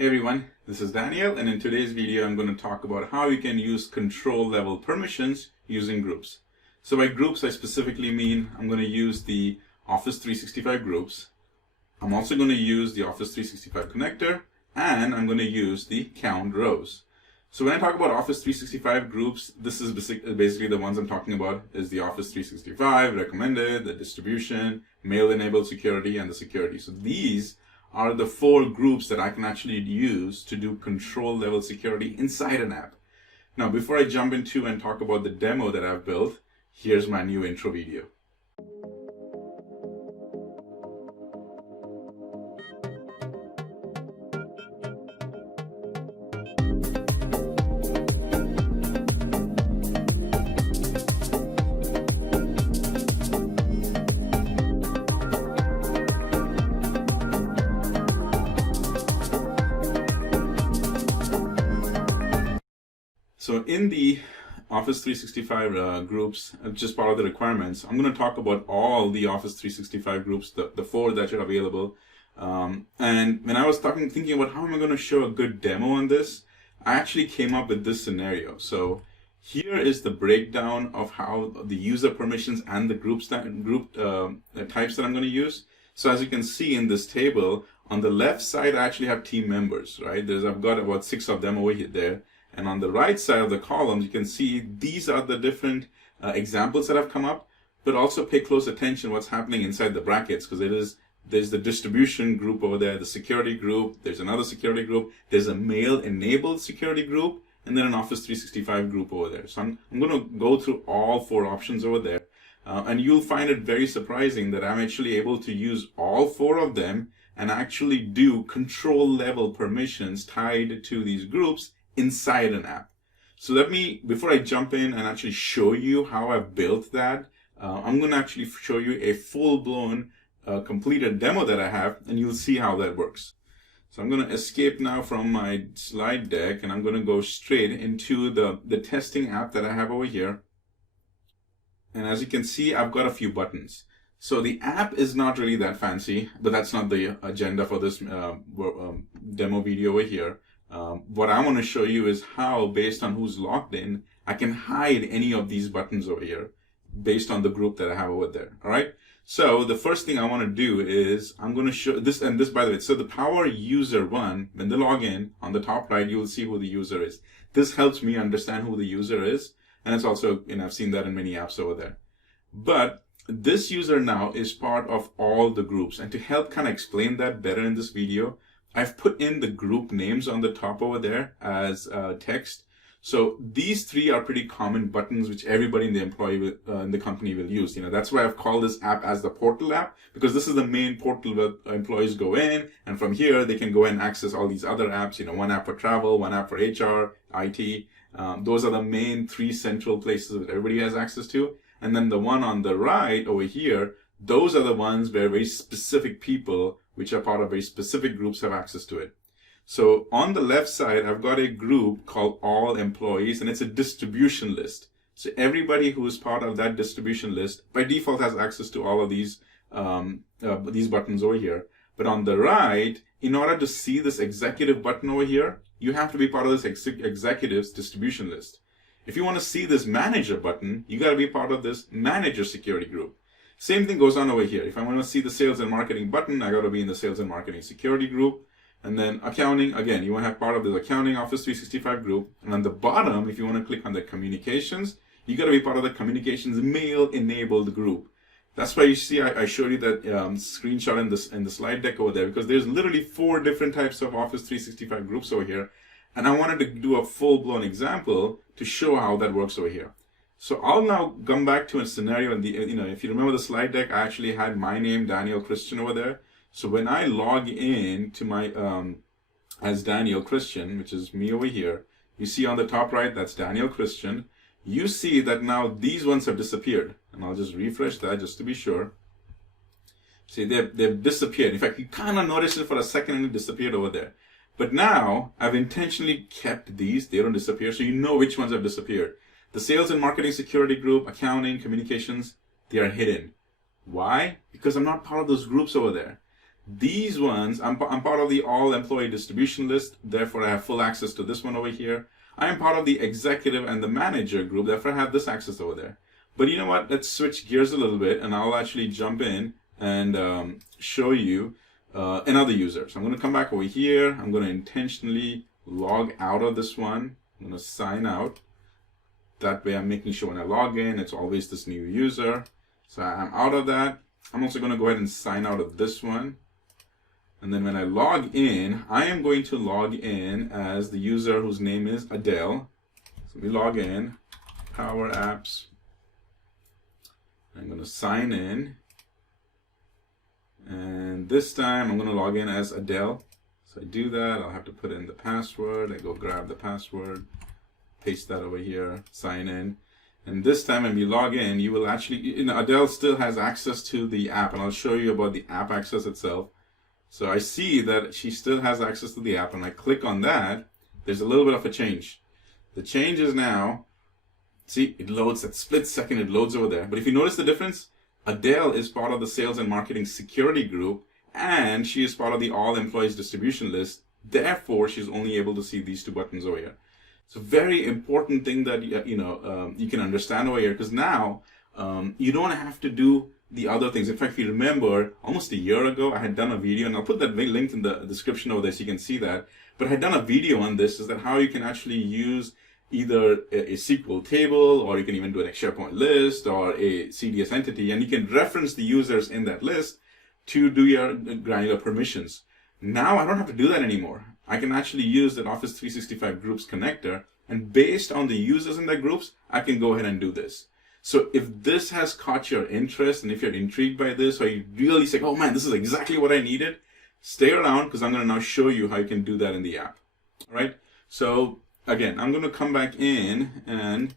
Hey everyone, this is Daniel, and in today's video I'm going to talk about how you can use control level permissions using groups. So by groups I specifically mean I'm going to use the Office 365 groups. I'm also going to use the Office 365 connector, and I'm going to use the count rows. So when I talk about Office 365 groups, this is basically the ones I'm talking about is the Office 365 recommended, the distribution, mail enabled security, and the security. So these are the 4 groups that I can actually use to do control level security inside an app. Now, before I jump into and talk about the demo that I've built, here's my new intro video. So in the Office 365 groups, just part of the requirements, I'm going to talk about all the Office 365 groups, the 4 that are available. And when I was thinking about how am I going to show a good demo on this, I actually came up with this scenario. So here is the breakdown of how the user permissions and the group types that I'm going to use. So as you can see in this table, on the left side, I actually have team members, right? I've got about 6 of them over here there. And on the right side of the columns, you can see these are the different examples that have come up, but also pay close attention what's happening inside the brackets, because there's the distribution group over there, the security group, there's another security group, there's a mail-enabled security group, and then an Office 365 group over there. So I'm going to go through all 4 options over there, and you'll find it very surprising that I'm actually able to use all 4 of them and actually do control level permissions tied to these groups inside an app. So before I jump in and actually show you how I've built that, I'm going to actually show you a full-blown completed demo that I have, and you'll see how that works. So I'm going to escape now from my slide deck, and I'm going to go straight into the testing app that I have over here. And as you can see, I've got a few buttons. So the app is not really that fancy, but that's not the agenda for this demo video over here. What I want to show you is how, based on who's logged in, I can hide any of these buttons over here based on the group that I have over there. All right. So the first thing I want to do is I'm going to show this, and this, by the way, so the Power User one, when they log in, on the top right, you'll see who the user is. This helps me understand who the user is. And it's also, I've seen that in many apps over there. But this user now is part of all the groups. And to help kind of explain that better in this video, I've put in the group names on the top over there as text. So these 3 are pretty common buttons which everybody in the company will use. That's why I've called this app as the portal app, because this is the main portal where employees go in, and from here they can go and access all these other apps. One app for travel, one app for HR, IT. Those are the main 3 central places that everybody has access to. And then the one on the right over here, those are the ones where very specific people, which are part of very specific groups, have access to it. So on the left side, I've got a group called All Employees, and it's a distribution list. So everybody who is part of that distribution list, by default, has access to all of these buttons over here. But on the right, in order to see this executive button over here, you have to be part of this executives distribution list. If you want to see this manager button, you got to be part of this manager security group. Same thing goes on over here. If I want to see the sales and marketing button, I got to be in the sales and marketing security group. And then accounting, again, you want to have part of the accounting Office 365 group. And on the bottom, if you want to click on the communications, you got to be part of the communications mail enabled group. That's why you see I showed you that screenshot in the slide deck over there, because there's literally 4 different types of Office 365 groups over here. And I wanted to do a full-blown example to show how that works over here. So I'll now come back to a scenario, and if you remember the slide deck, I actually had my name, Daniel Christian, over there. So when I log in to my as Daniel Christian, which is me over here, you see on the top right, that's Daniel Christian. You see that now these ones have disappeared, and I'll just refresh that just to be sure. See, they've disappeared. In fact, you kind of noticed it for a second and it disappeared over there. But now I've intentionally kept these; they don't disappear, so you know which ones have disappeared. The sales and marketing security group, accounting, communications, they are hidden. Why? Because I'm not part of those groups over there. These ones, I'm part of the all employee distribution list, therefore I have full access to this one over here. I am part of the executive and the manager group, therefore I have this access over there. But you know what, let's switch gears a little bit and I'll actually jump in and show you another user. So I'm going to come back over here. I'm going to intentionally log out of this one. I'm going to sign out. That way I'm making sure when I log in, it's always this new user. So I'm out of that. I'm also going to go ahead and sign out of this one. And then when I log in, I am going to log in as the user whose name is Adele. So we log in, Power Apps. I'm going to sign in. And this time I'm going to log in as Adele. So I do that, I'll have to put in the password. I go grab the password, paste that over here, sign in. And this time when we log in, you will actually, Adele still has access to the app, and I'll show you about the app access itself. So I see that she still has access to the app, and I click on that. There's a little bit of a change. The change is now, see, it loads, that split second it loads over there. But if you notice the difference, Adele is part of the sales and marketing security group, and she is part of the all employees distribution list. Therefore, she's only able to see these two buttons over here. It's a very important thing that you can understand over here, because now you don't have to do the other things. In fact, if you remember, almost a year ago, I had done a video, and I'll put that link in the description over there so you can see that. But I had done a video on this, is that how you can actually use either a SQL table, or you can even do an SharePoint list or a CDS entity, and you can reference the users in that list to do your granular permissions. Now I don't have to do that anymore. I can actually use that Office 365 Groups connector, and based on the users in their groups, I can go ahead and do this. So if this has caught your interest, and if you're intrigued by this, or you really say, oh man, this is exactly what I needed, stay around, because I'm going to now show you how you can do that in the app. All right. So again, I'm going to come back in and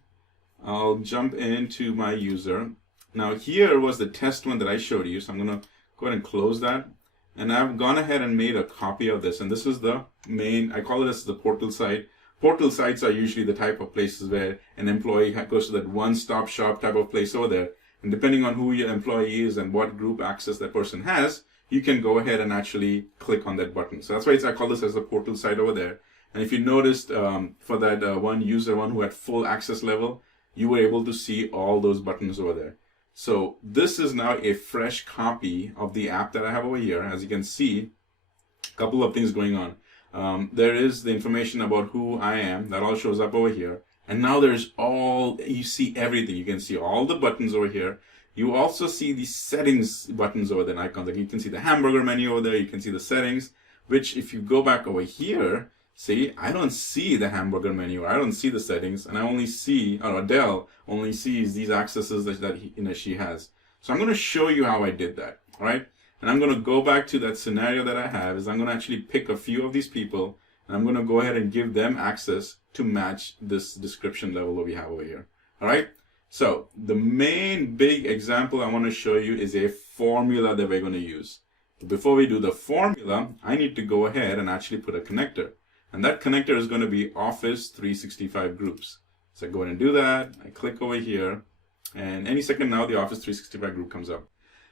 I'll jump into my user. Now here was the test one that I showed you. So I'm going to go ahead and close that. And I've gone ahead and made a copy of this. And this is the main, I call it as the portal site. Portal sites are usually the type of places where an employee goes to that one-stop shop type of place over there. And depending on who your employee is and what group access that person has, you can go ahead and actually click on that button. So that's why I call this as the portal site over there. And if you noticed, for that one user, one who had full access level, you were able to see all those buttons over there. So this is now a fresh copy of the app that I have over here. As you can see, a couple of things going on. There is the information about who I am. That all shows up over here. And now there's you see everything. You can see all the buttons over here. You also see the settings buttons over there, icons. Like you can see the hamburger menu over there. You can see the settings, which if you go back over here, see, I don't see the hamburger menu. I don't see the settings, and I only see, or Adele only sees these accesses that she has. So I'm going to show you how I did that. All right. And I'm going to go back to that scenario that I have. Is I'm going to actually pick a few of these people, and I'm going to go ahead and give them access to match this description level that we have over here. All right. So the main big example I want to show you is a formula that we're going to use. But before we do the formula, I need to go ahead and actually put a connector. And that connector is going to be Office 365 Groups. So I go ahead and do that. I click over here, and any second now the Office 365 group comes up.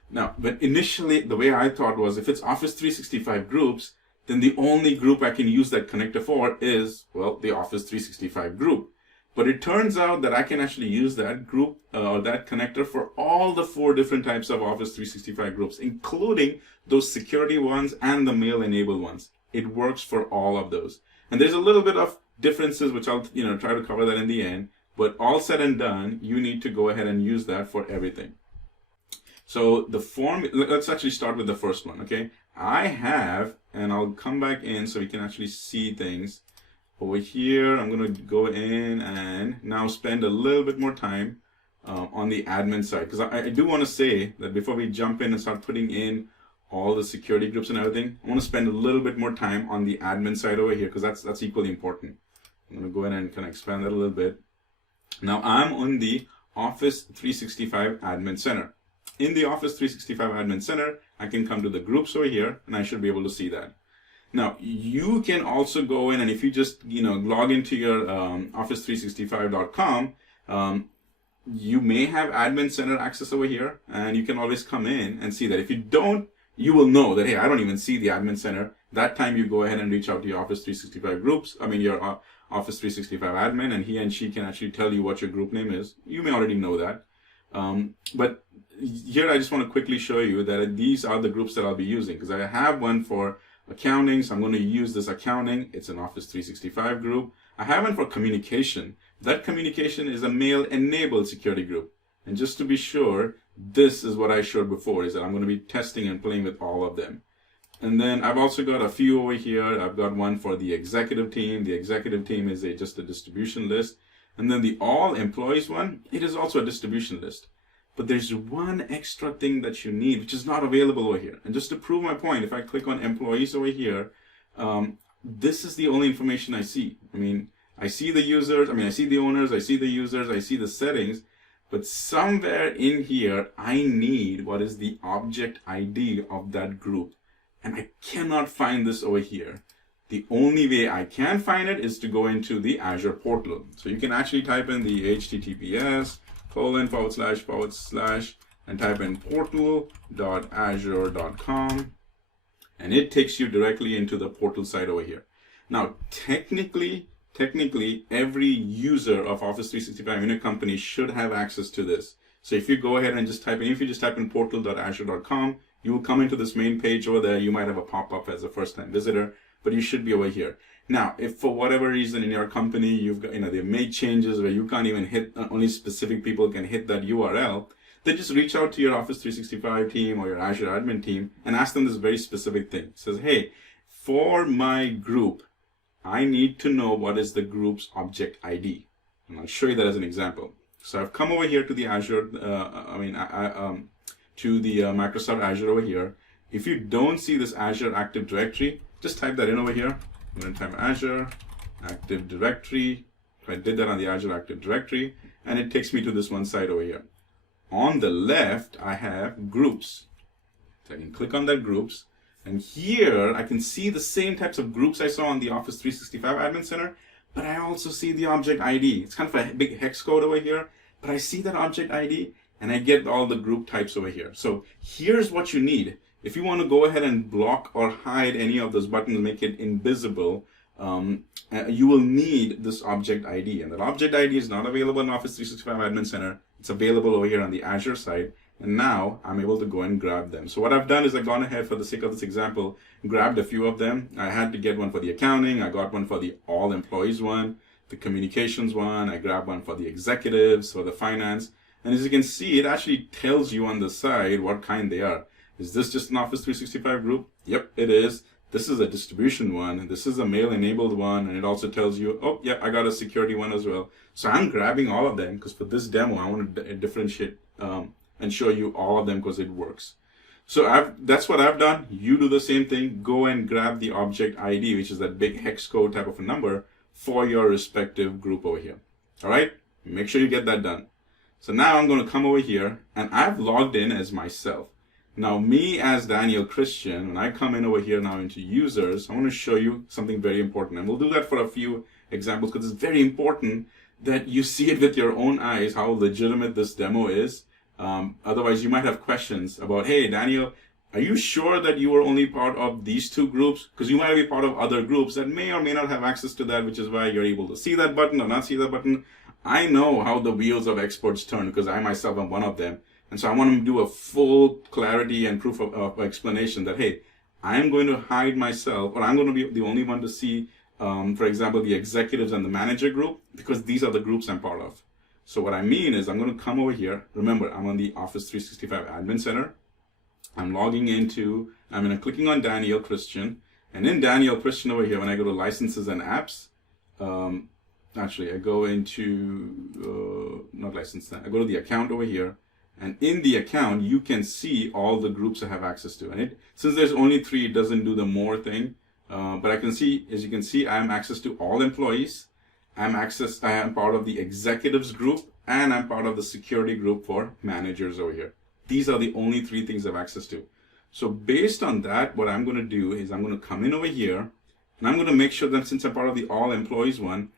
Now, but initially the way I thought was, if it's Office 365 Groups, then the only group I can use that connector for is, well, the Office 365 group. But it turns out that I can actually use that group or that connector for all the 4 different types of Office 365 groups, including those security ones and the mail enabled ones. It works for all of those. And there's a little bit of differences, which I'll try to cover that in the end. But all said and done, you need to go ahead and use that for everything. So the form, let's actually start with the first one, okay? I have, and I'll come back in so we can actually see things. Over here, I'm going to go in and now spend a little bit more time on the admin side. Because I do want to say that before we jump in and start putting in all the security groups and everything, I want to spend a little bit more time on the admin side over here, because that's equally important. I'm going to go ahead and kind of expand that a little bit. Now I'm on the Office 365 Admin Center. In the Office 365 Admin Center, I can come to the groups over here, and I should be able to see that. Now, you can also go in, and if you just log into your office365.com, you may have Admin Center access over here, and you can always come in and see that. If you don't, you will know that, hey, I don't even see the admin center. That time you go ahead and reach out to your Office 365 groups, your Office 365 admin, and he and she can actually tell you what your group name is. You may already know that. But here I just want to quickly show you that these are the groups that I'll be using, because I have one for accounting, so I'm going to use this accounting. It's an Office 365 group. I have one for communication. That communication is a mail-enabled security group. And just to be sure, this is what I showed before, is that I'm going to be testing and playing with all of them. And then I've also got a few over here. I've got one for the executive team. The executive team is just a distribution list. And then the all employees one, it is also a distribution list. But there's one extra thing that you need, which is not available over here. And just to prove my point, if I click on employees over here, this is the only information I see. I see the users, I see the owners, I see the users, I see the settings, but somewhere in here, I need what is the object ID of that group. And I cannot find this over here. The only way I can find it is to go into the Azure portal. So you can actually type in the https:// and type in portal.azure.com, and it takes you directly into the portal site over here. Now, technically, every user of Office 365 in a company should have access to this. So if you go ahead and just type in portal.azure.com, you will come into this main page over there. You might have a pop-up as a first-time visitor, but you should be over here. Now, if for whatever reason in your company you've got, they made changes where you can't even hit, only specific people can hit that URL, then just reach out to your Office 365 team or your Azure admin team and ask them this very specific thing. It says, hey, for my group, I need to know what is the group's object ID. And I'll show you that as an example. So I've come over here to the Azure, to the Microsoft Azure over here. If you don't see this Azure Active Directory, just type that in over here. I'm going to type Azure Active Directory. I did that on the Azure Active Directory, and it takes me to this one site over here. On the left, I have groups. So I can click on that groups, and here I can see the same types of groups I saw on the Office 365 Admin Center, but I also see the object ID. It's kind of a big hex code over here, but I see that object ID, and I get all the group types over here. So here's what you need. If you want to go ahead and block or hide any of those buttons, make it invisible, you will need this object ID. And that object ID is not available in Office 365 Admin Center. It's available over here on the Azure side. And now I'm able to go and grab them. So what I've done is I've gone ahead, for the sake of this example, grabbed a few of them. I had to get one for the accounting. I got one for the all employees one, the communications one. I grabbed one for the executives, for the finance. And as you can see, it actually tells you on the side what kind they are. Is this just an Office 365 group? Yep, it is. This is a distribution one. This is a mail-enabled one. And it also tells you, oh, yeah, I got a security one as well. So I'm grabbing all of them because for this demo, I want to differentiate and show you all of them because it works. So that's what I've done. You do the same thing. Go and grab the object ID, which is that big hex code type of a number for your respective group over here. All right? Make sure you get that done. So now I'm going to come over here, and I've logged in as myself. Now, me as Daniel Christian, when I come in over here now into users, I want to show you something very important. And we'll do that for a few examples because it's very important that you see it with your own eyes how legitimate this demo is. Otherwise, you might have questions about, hey, Daniel, are you sure that you were only part of these two groups? Because you might be part of other groups that may or may not have access to that, which is why you're able to see that button or not see that button. I know how the wheels of experts turn because I myself am one of them. And so I want to do a full clarity and proof of explanation that, hey, I'm going to hide myself, or I'm going to be the only one to see, for example, the executives and the manager group, because these are the groups I'm part of. So what I mean is I'm going to come over here. Remember, I'm on the Office 365 Admin Center. I'm logging into, I'm going to clicking on Daniel Christian. And in Daniel Christian over here, when I go to licenses and apps, actually I go into, not license, I go to the account over here. And in the account, you can see all the groups I have access to. And since there's only 3, it doesn't do the more thing. But I can see, as you can see, I have access to all employees. I am part of the executives group, and I'm part of the security group for managers over here. These are the only 3 things I have access to. So based on that, what I'm going to do is I'm going to come in over here, and I'm going to make sure that since I'm part of the all employees one,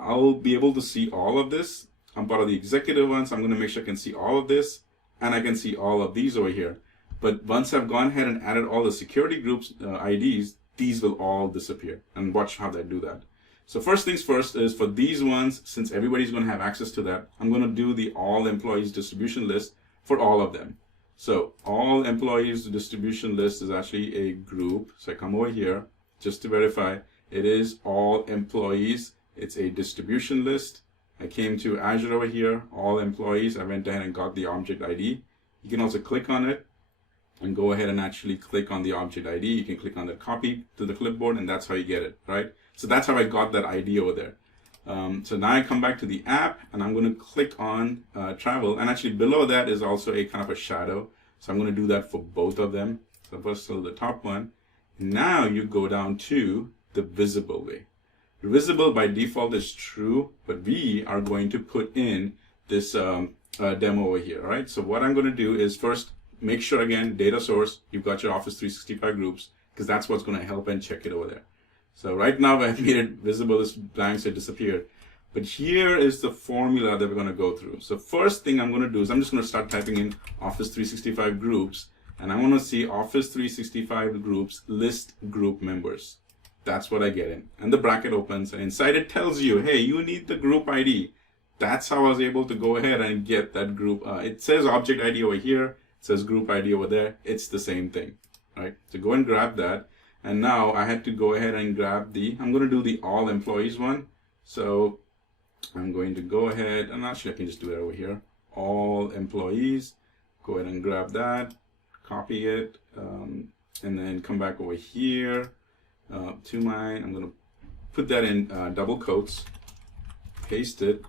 I'll be able to see all of this. I'm part of the executive one, so I'm going to make sure I can see all of this, and I can see all of these over here. But once I've gone ahead and added all the security groups IDs, these will all disappear. And watch how they do that. So first things first is for these ones, since everybody's going to have access to that, I'm going to do the all employees distribution list for all of them. So all employees distribution list is actually a group. So I come over here just to verify it is all employees. It's a distribution list. I came to Azure over here, all employees. I went ahead and got the object ID. You can also click on it and go ahead and actually click on the object ID. You can click on the copy to the clipboard, and that's how you get it, right? So that's how I got that ID over there. So now I come back to the app, and I'm going to click on travel. And actually below that is also a kind of a shadow. So I'm going to do that for both of them. So first, so the top one. Now you go down to the visible way. Visible by default is true, but we are going to put in this demo over here, right? So what I'm going to do is first make sure, again, data source, you've got your Office 365 groups, because that's what's going to help and check it over there. So right now I've made it visible as blank, so it disappeared. But here is the formula that we're going to go through. So first thing I'm going to do is I'm just going to start typing in Office 365 groups, and I want to see Office 365 groups list group members. That's what I get in. And the bracket opens, and inside it tells you, hey, you need the group ID. That's how I was able to go ahead and get that group. It says object ID over here. It says group ID over there. It's the same thing, right? So go and grab that. And now I had to go ahead and grab I'm going to do the all employees one. So I'm going to go ahead, and actually I can just do it over here. All employees. Go ahead and grab that, copy it, and then come back over here to mine. I'm going to put that in double quotes, paste it,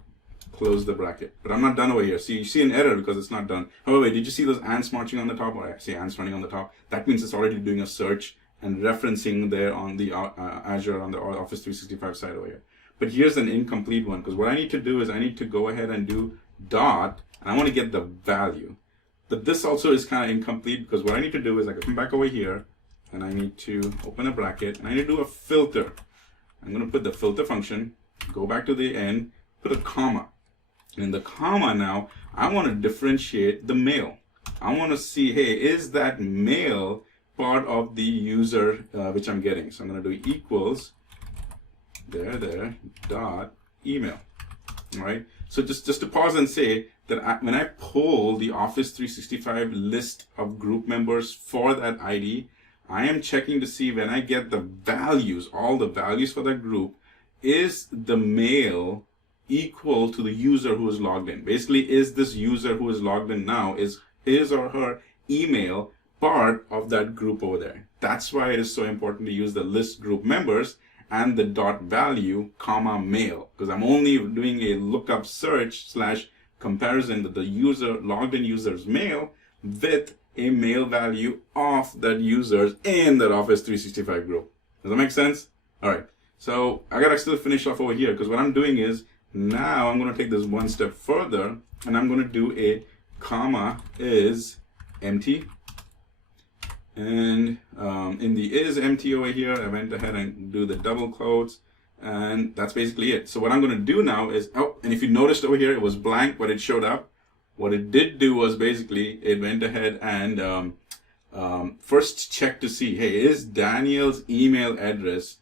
close the bracket. But I'm not done over here. See, you see an error because it's not done. However, did you see those ants marching on the top? Or I see ants running on the top. That means it's already doing a search and referencing there on the Azure, on the Office 365 side over here. But here's an incomplete one, because what I need to do is I need to go ahead and do dot, and I want to get the value. But this also is kind of incomplete, because what I need to do is I come back over here, and I need to open a bracket, and I need to do a filter. I'm going to put the filter function, go back to the end, put a comma. And in the comma now, I want to differentiate the male. I want to see, hey, is that male part of the user which I'm getting? So I'm going to do equals there dot email. All right. So just to pause and say that when I pull the Office 365 list of group members for that ID, I am checking to see when I get the values, all the values for that group, is the male equal to the user who is logged in? Basically, is this user who is logged in now, is his or her email part of that group over there? That's why it is so important to use the list group members and the dot value comma male, because I'm only doing a lookup search / comparison that the user logged in user's male with a male value of that users in that Office 365 group. Does that make sense? All right. So I gotta still finish off over here, because what I'm doing is now I'm going to take this one step further, and I'm going to do a comma is empty. And in the is empty over here, I went ahead and do the double quotes, and that's basically it. So what I'm going to do now is, and if you noticed over here, it was blank, but it showed up. What it did do was basically, it went ahead and first check to see, hey, is Daniel's email address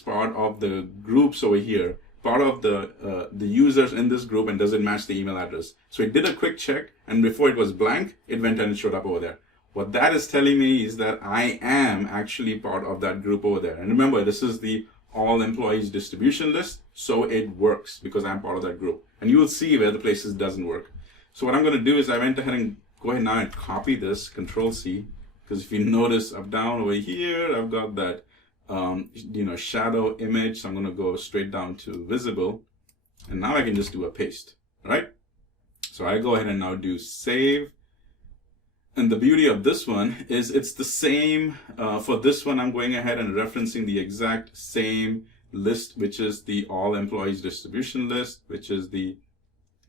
part of the groups over here, part of the users in this group, and does it match the email address? So it did a quick check, and before it was blank, it went and it showed up over there. What that is telling me is that I am actually part of that group over there. And remember, this is the all employees distribution list, so it works because I'm part of that group. And you will see where the places doesn't work. So what I'm going to do is I went ahead and go ahead now and copy this, Control C, because if you notice up down over here, I've got that shadow image. So I'm going to go straight down to visible, and now I can just do a paste, right? So I go ahead and now do save. And the beauty of this one is it's the same. For this one, I'm going ahead and referencing the exact same list, which is the all employees distribution list, which is the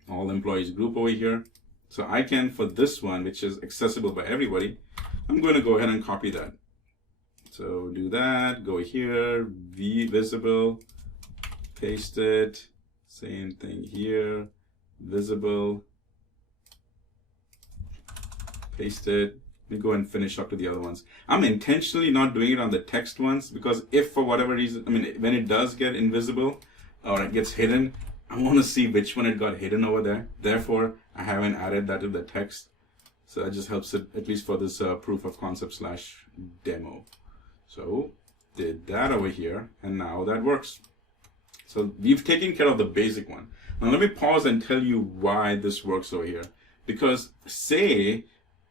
all employees group over here. So I can, for this one, which is accessible by everybody, I'm going to go ahead and copy that. So do that, go here, visible, paste it, same thing here, visible, paste it, Let me go and finish up to the other ones. I'm intentionally not doing it on the text ones because if for whatever reason, I mean, when it does get invisible or it gets hidden, I want to see which one it got hidden over there. Therefore, I haven't added that to the text. So that just helps it, at least for this proof of concept / demo. So did that over here, and now that works. So we've taken care of the basic one. Now let me pause and tell you why this works over here. Because say,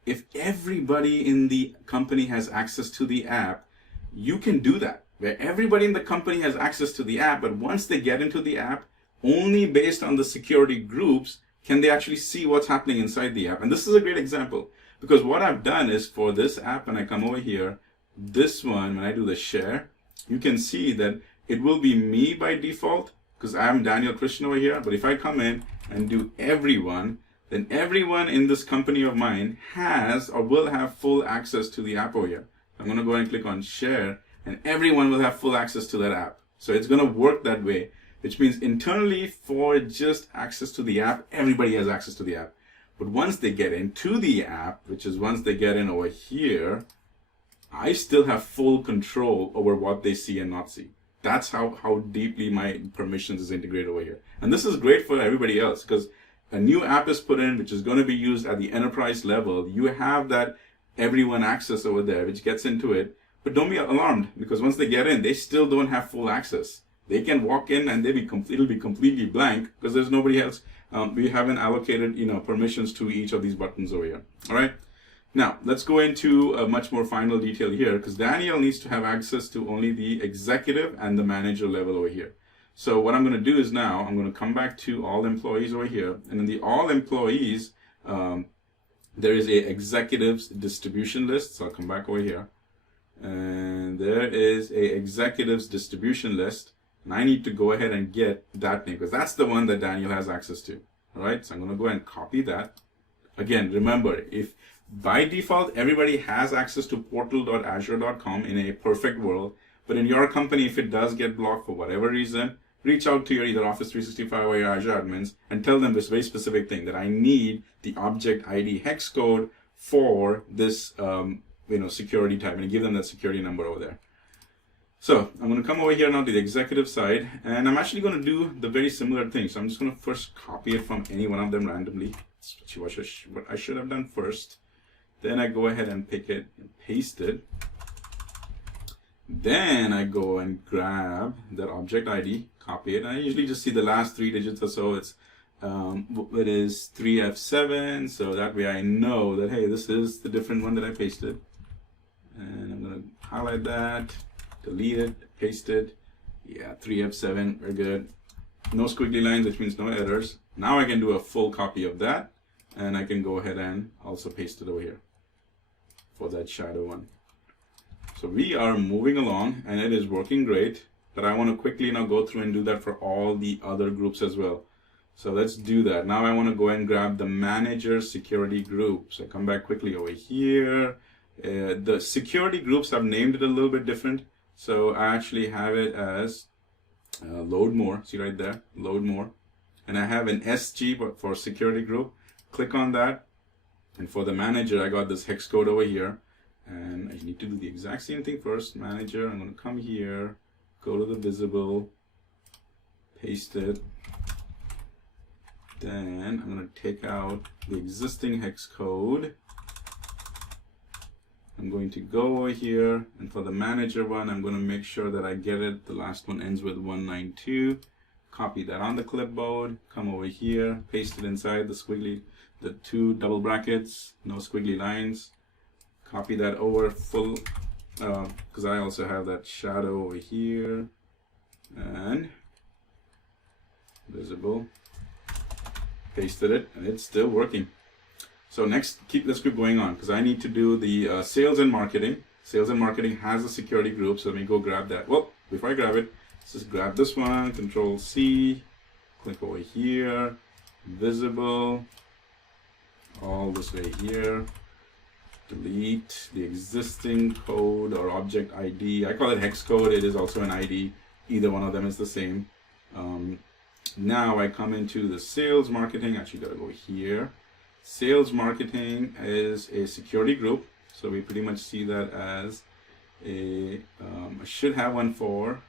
if everybody in the company has access to the app, you can do that. Where everybody in the company has access to the app, but once they get into the app, only based on the security groups can they actually see what's happening inside the app. And this is a great example. Because what I've done is for this app, when I come over here, this one, when I do the share, you can see that it will be me by default because I'm Daniel Christian over here. But if I come in and do everyone, then everyone in this company of mine has or will have full access to the app over here. I'm going to go ahead and click on share, and everyone will have full access to that app. So it's going to work that way, which means internally for just access to the app, everybody has access to the app. But once they get into the app, which is once they get in over here, I still have full control over what they see and not see. That's how deeply my permissions is integrated over here. And this is great for everybody else because a new app is put in, which is going to be used at the enterprise level. You have that everyone access over there, which gets into it. But don't be alarmed because once they get in, they still don't have full access. They can walk in and it'll be completely blank because there's nobody else. We haven't allocated, permissions to each of these buttons over here. All right. Now let's go into a much more final detail here because Daniel needs to have access to only the executive and the manager level over here. So what I'm going to do is now I'm going to come back to all employees over here, and in the all employees, there is a executives distribution list. So I'll come back over here, and there is a executives distribution list. And I need to go ahead and get that name because that's the one that Daniel has access to. All right, so I'm going to go ahead and copy that. Again, remember, if by default everybody has access to portal.azure.com in a perfect world, but in your company, if it does get blocked for whatever reason, reach out to your either Office 365 or your Azure admins and tell them this very specific thing that I need the object ID hex code for this security type, and give them that security number over there. So I'm going to come over here now to the executive side, and I'm actually going to do the very similar thing. So I'm just going to first copy it from any one of them randomly. That's what I should have done first. Then I go ahead and pick it and paste it. Then I go and grab that object ID, copy it. And I usually just see the last 3 digits or so. It is 3F7. So that way I know that, hey, this is the different one that I pasted. And I'm going to highlight that, delete it, paste it. Yeah, 3F7, very good. No squiggly lines, which means no errors. Now I can do a full copy of that. And I can go ahead and also paste it over here for that shadow one. So we are moving along and it is working great, but I want to quickly now go through and do that for all the other groups as well. So let's do that. Now I want to go and grab the manager security group. So I come back quickly over here. The security groups, I've named it a little bit different. So I actually have it as load more. See right there, load more. And I have an SG for security group. Click on that. And for the manager, I got this hex code over here. And I need to do the exact same thing first. Manager, I'm going to come here, go to the visible, paste it. Then I'm going to take out the existing hex code. I'm going to go over here, and for the manager one, I'm going to make sure that I get it. The last one ends with 192. Copy that on the clipboard, come over here, paste it inside the squiggly, the 2 double brackets, no squiggly lines. Copy that over full, because I also have that shadow over here, and visible. Pasted it, and it's still working. So next, let's keep going on, because I need to do the sales and marketing. Sales and marketing has a security group, so let me go grab that. Well, before I grab it, let's just grab this one, Control C, click over here, visible, all this way here. Delete the existing code or object ID. I call it hex code. It is also an ID. Either one of them is the same. Now I come into the sales marketing. Actually, gotta go here. Sales marketing is a security group. So we pretty much see that as I should have one for,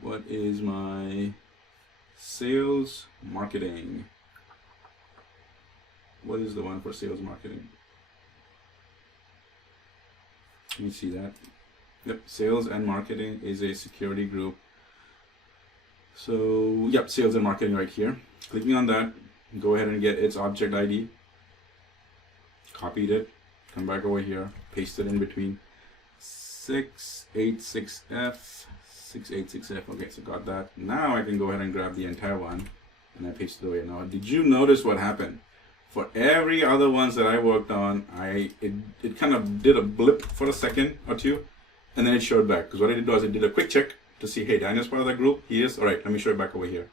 what is my sales marketing? What is the one for sales marketing? Let me see that. Yep, sales and marketing is a security group. So, yep, sales and marketing right here. Clicking on that, go ahead and get its object ID. Copied it, come back over here, paste it in between 686F, 686F. Okay, so got that. Now I can go ahead and grab the entire one and I paste it away. Now, did you notice what happened? For every other ones that I worked on, it kind of did a blip for a second or two, and then it showed back. Because what I did was I did a quick check to see, hey, Daniel's part of that group. He is. All right, let me show it back over here.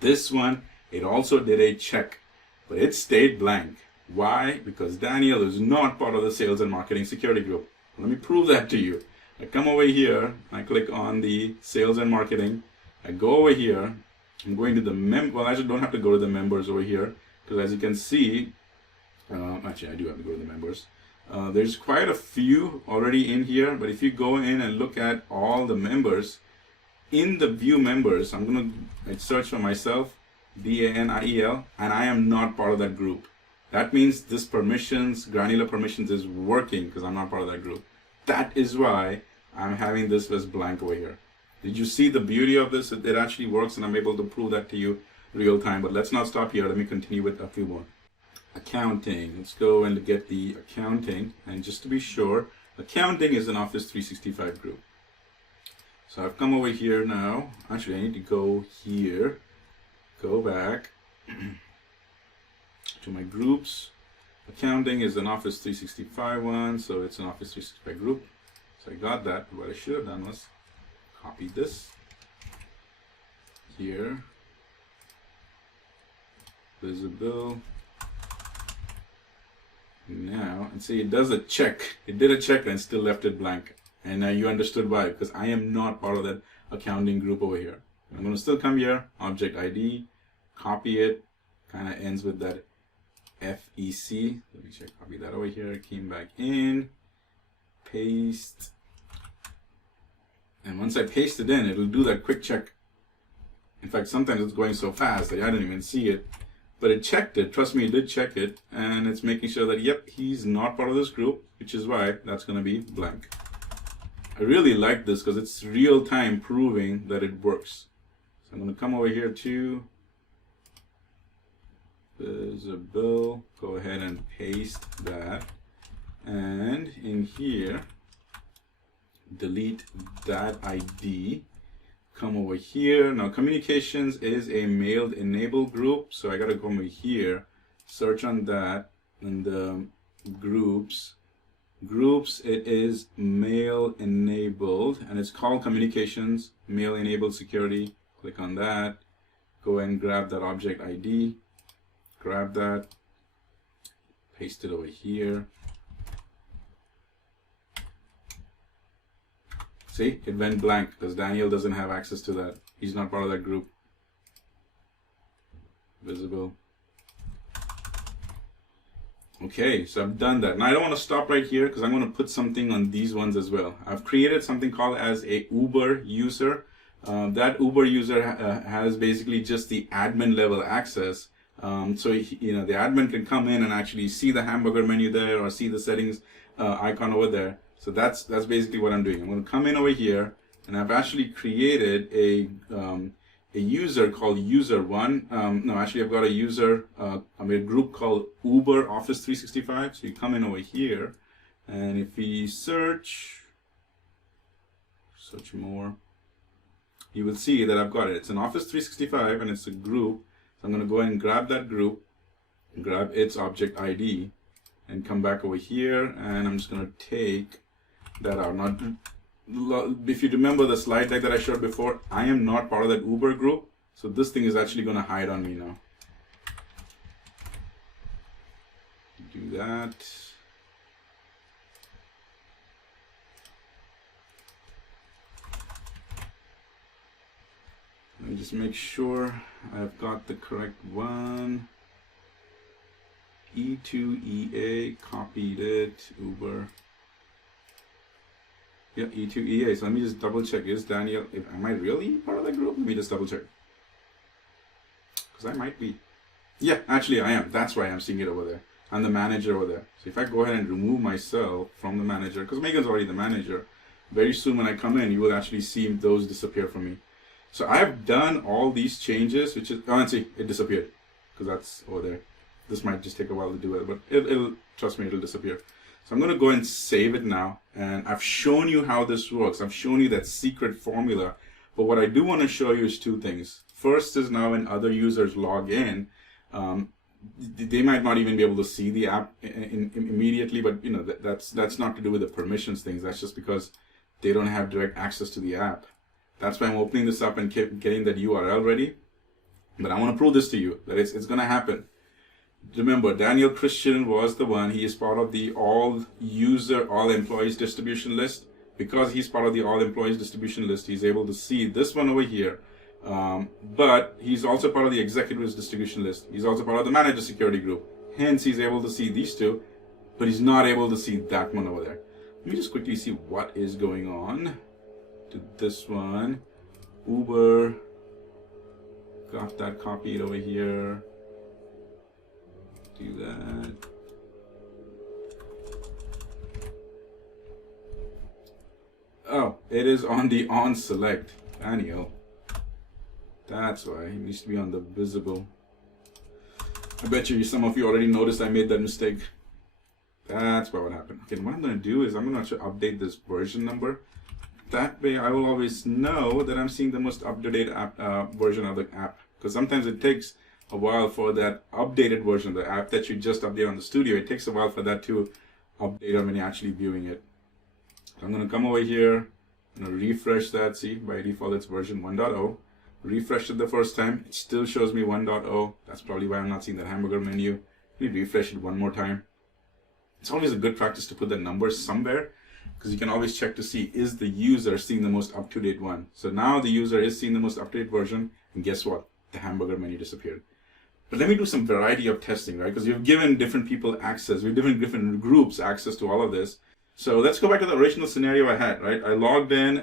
This one, it also did a check, but it stayed blank. Why? Because Daniel is not part of the sales and marketing security group. Let me prove that to you. I come over here, I click on the sales and marketing. I go over here. I'm going to the well, I actually don't have to go to the members over here. Because as you can see, actually I do have to go to the members. There's quite a few already in here, but if you go in and look at all the members, in the view members, I'm going to search for myself, DANIEL, and I am not part of that group. That means this permissions, granular permissions is working because I'm not part of that group. That is why I'm having this as blank over here. Did you see the beauty of this? It actually works, and I'm able to prove that to you real time. But let's not stop here. Let me continue with a few more. Accounting. Let's go and get the accounting. And just to be sure, accounting is an Office 365 group. So I've come over here now. Actually, I need to go here. Go back to my groups. Accounting is an Office 365 one, so it's an Office 365 group. So I got that. What I should have done was copy this here. Visible. Now, and see, it does a check. It did a check and still left it blank. And now you understood why, because I am not part of that accounting group over here. I'm going to still come here, object ID, copy it, kind of ends with that FEC. Let me check, copy that over here, came back in, paste. And once I paste it in, it'll do that quick check. In fact, sometimes it's going so fast that I didn't even see it. But it checked it. Trust me, it did check it. And it's making sure that, yep, he's not part of this group, which is why that's going to be blank. I really like this because it's real time proving that it works. So I'm going to come over here to visible. Go ahead and paste that. And in here, delete that ID. Come over here. Now communications is a mail enabled group, so I gotta go over here, search on that, and groups, it is mail enabled, and it's called communications, mail enabled security. Click on that, go and grab that object ID, grab that, paste it over here. See, it went blank because Daniel doesn't have access to that. He's not part of that group. Visible. Okay, so I've done that. Now I don't want to stop right here because I'm going to put something on these ones as well. I've created something called as a Uber user. That Uber user has basically just the admin level access. So the admin can come in and actually see the hamburger menu there or see the settings icon over there. So that's basically what I'm doing. I'm going to come in over here, and I've actually created a user called user1. No, actually I've got a user, a group called Uber Office 365. So you come in over here, and if we search more, you will see that I've got it. It's an Office 365, and it's a group. So I'm going to go ahead and grab that group, grab its object ID, and come back over here, and I'm just going to take that out. Now, if you remember the slide deck that I showed before, I am not part of that Uber group, so this thing is actually going to hide on me now. Do that. Let me just make sure I've got the correct one. E2EA, copied it, Uber. Yeah, E2EA. So let me just double check. Is Daniel, am I really part of that group? Let me just double check. Because I might be. Yeah, actually I am. That's why I'm seeing it over there. I'm the manager over there. So if I go ahead and remove myself from the manager, because Megan's already the manager, very soon when I come in, you will actually see those disappear from me. So I've done all these changes, which is, oh, and see, it disappeared, because that's over there. This might just take a while to do it, but it'll trust me, it'll disappear. So I'm going to go and save it now, and I've shown you how this works. I've shown you that secret formula, but what I do want to show you is two things. First is now when other users log in, they might not even be able to see the app immediately, but you know that's not to do with the permissions things. That's just because they don't have direct access to the app. That's why I'm opening this up and getting that URL ready. But I want to prove this to you, that it's going to happen. Remember, Daniel Christian was the one. He is part of the all employees distribution list. Because he's part of the all employees distribution list, he's able to see this one over here. But he's also part of the executives distribution list. He's also part of the manager security group. Hence, he's able to see these two, but he's not able to see that one over there. Let me just quickly see what is going on to this one. Uber, got that copied over here. Do that. Oh, it is on the on select, Daniel. That's why he needs to be on the visible. I bet you some of you already noticed I made that mistake. That's what happened. Okay, what I'm going to do is I'm going to update this version number. That way I will always know that I'm seeing the most up-to-date version of the app. Because sometimes it takes a while for that updated version of the app that you just update on the studio. It takes a while for that to update when you're actually viewing it. So I'm going to come over here. I'm going to refresh that. See, by default it's version 1.0. Refresh it the first time. It still shows me 1.0. That's probably why I'm not seeing that hamburger menu. Let me refresh it one more time. It's always a good practice to put the numbers somewhere, because you can always check to see, is the user seeing the most up-to-date one? So now the user is seeing the most up-to-date version, and guess what? The hamburger menu disappeared. But let me do some variety of testing, right? Because we've given different people access. We've given different groups access to all of this. So let's go back to the original scenario I had, right? I logged in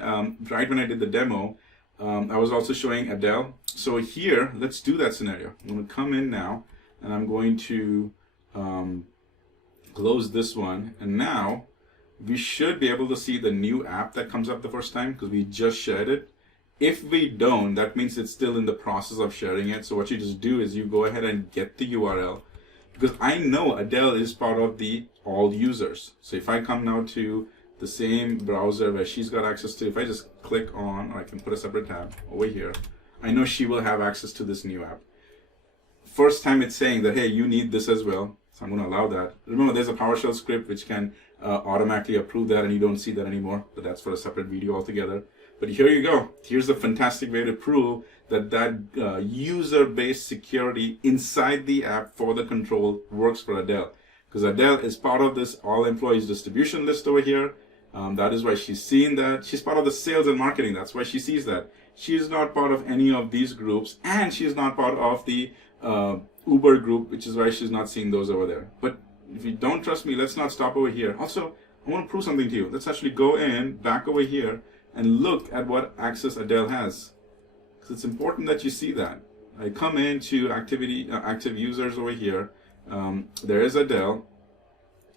right when I did the demo. I was also showing Adele. So here, let's do that scenario. I'm going to come in now, and I'm going to close this one. And now we should be able to see the new app that comes up the first time, because we just shared it. If we don't, that means it's still in the process of sharing it. So what you just do is you go ahead and get the URL, because I know Adele is part of the all users. So if I come now to the same browser where she's got access to, if I just click on, or I can put a separate tab over here, I know she will have access to this new app. First time it's saying that, hey, you need this as well. So I'm going to allow that. Remember, there's a PowerShell script which can automatically approve that, and you don't see that anymore, but that's for a separate video altogether. But here you go. Here's a fantastic way to prove that user-based security inside the app for the control works for Adele. Because Adele is part of this all employees distribution list over here. That is why she's seeing that. She's part of the sales and marketing. That's why she sees that. She is not part of any of these groups, and she's not part of the Uber group, which is why she's not seeing those over there. But if you don't trust me, let's not stop over here. Also, I want to prove something to you. Let's actually go in, back over here, and look at what access Adele has. Because it's important that you see that. I come into active users over here. There is Adele,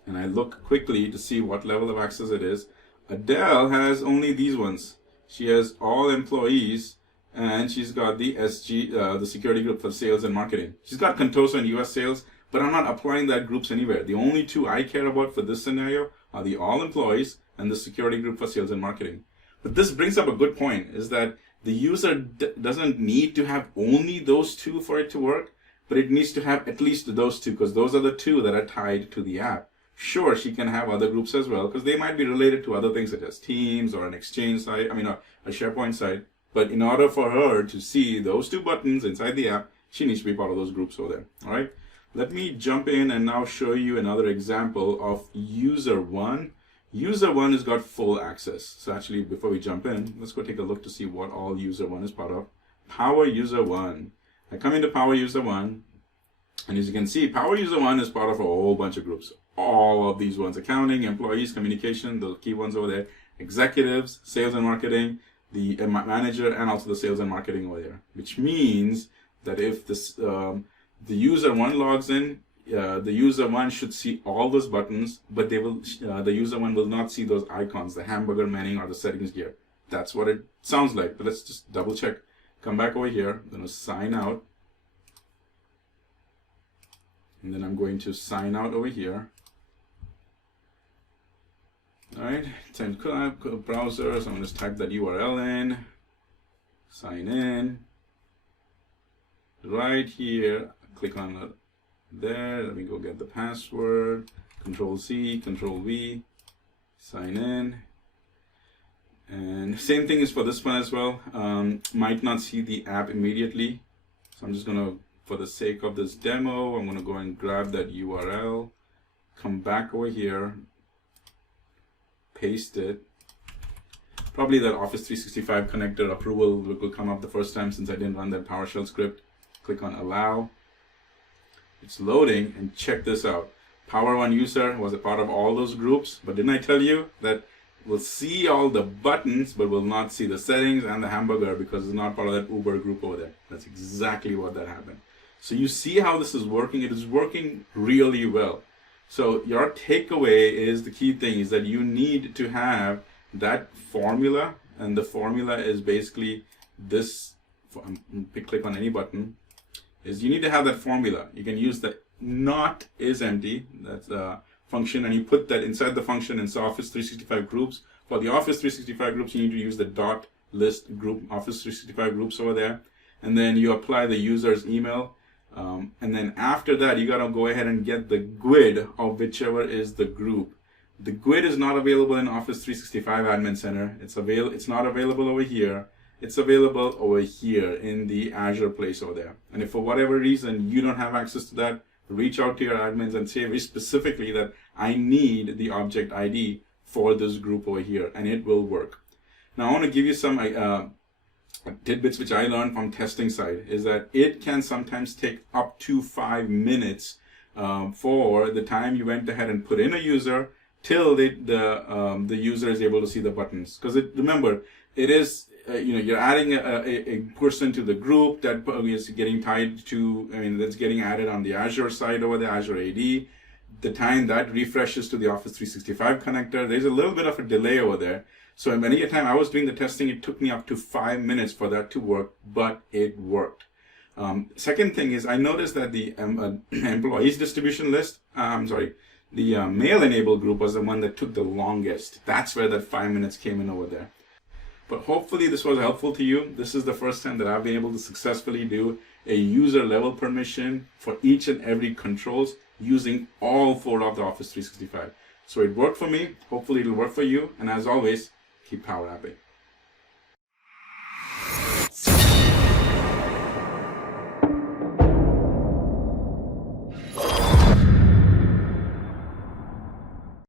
and I look quickly to see what level of access it is. Adele has only these ones. She has all employees, and she's got the SG, the security group for sales and marketing. She's got Contoso and US sales, but I'm not applying that groups anywhere. The only two I care about for this scenario are the all employees and the security group for sales and marketing. But this brings up a good point, is that the user doesn't need to have only those two for it to work, but it needs to have at least those two, because those are the two that are tied to the app. Sure, she can have other groups as well, because they might be related to other things such as Teams or an Exchange site, a SharePoint site. But in order for her to see those two buttons inside the app, she needs to be part of those groups over there. All right. Let me jump in and now show you another example of user one. User one has got full access. So actually, before we jump in, let's go take a look to see what all user one is part of. Power user one. I come into Power user one. And as you can see, Power User 1 is part of a whole bunch of groups. All of these ones: accounting, employees, communication, the key ones over there, executives, sales and marketing, the manager, and also the sales and marketing over there. Which means that if this the user 1 logs in, the user 1 should see all those buttons, but they will the user 1 will not see those icons, the hamburger menu or the settings gear. That's what it sounds like. But let's just double check. Come back over here. I'm going to sign out. And then I'm going to sign out over here. Alright, browser, so I'm going to type that URL in, sign in. Right here, click on there, let me go get the password, Control C, Control V, sign in. And same thing is for this one as well. Might not see the app immediately. So I'm just going to, for the sake of this demo, I'm going to go and grab that URL, come back over here, paste it. Probably that Office 365 connector approval will come up the first time since I didn't run that PowerShell script. Click on allow. It's loading, and check this out. Power 1 user was a part of all those groups, but didn't I tell you that we'll see all the buttons, but we'll not see the settings and the hamburger because it's not part of that Uber group over there. That's exactly what that happened. So you see how this is working. It is working really well. So your takeaway is, the key thing is that you need to have that formula, and the formula is basically this. Click on any button. Is you need to have that formula. You can use the not is empty. That's the function, and you put that inside the function in Office 365 groups. For the Office 365 groups, you need to use the dot list group Office 365 groups over there, and then you apply the user's email. And then after that, you gotta go ahead and get the GUID of whichever is the group. The GUID is not available in Office 365 Admin Center. It's not available over here. It's available over here in the Azure place over there. And if for whatever reason you don't have access to that, reach out to your admins and say very specifically that I need the object ID for this group over here, and it will work. Now I want to give you some tidbits which I learned from testing side, is that it can sometimes take up to 5 minutes for the time you went ahead and put in a user till the user is able to see the buttons. Because remember, it is you're adding a person to the group that is getting tied to, that's getting added on the Azure side over the Azure AD. The time that refreshes to the Office 365 connector, there's a little bit of a delay over there. So many a time I was doing the testing, it took me up to 5 minutes for that to work, but it worked. Second thing is, I noticed that the employees distribution list, the mail enabled group was the one that took the longest. That's where that 5 minutes came in over there. But hopefully this was helpful to you. This is the first time that I've been able to successfully do a user level permission for each and every controls using all 4 of the Office 365. So it worked for me. Hopefully it'll work for you. And as always, keep power apping.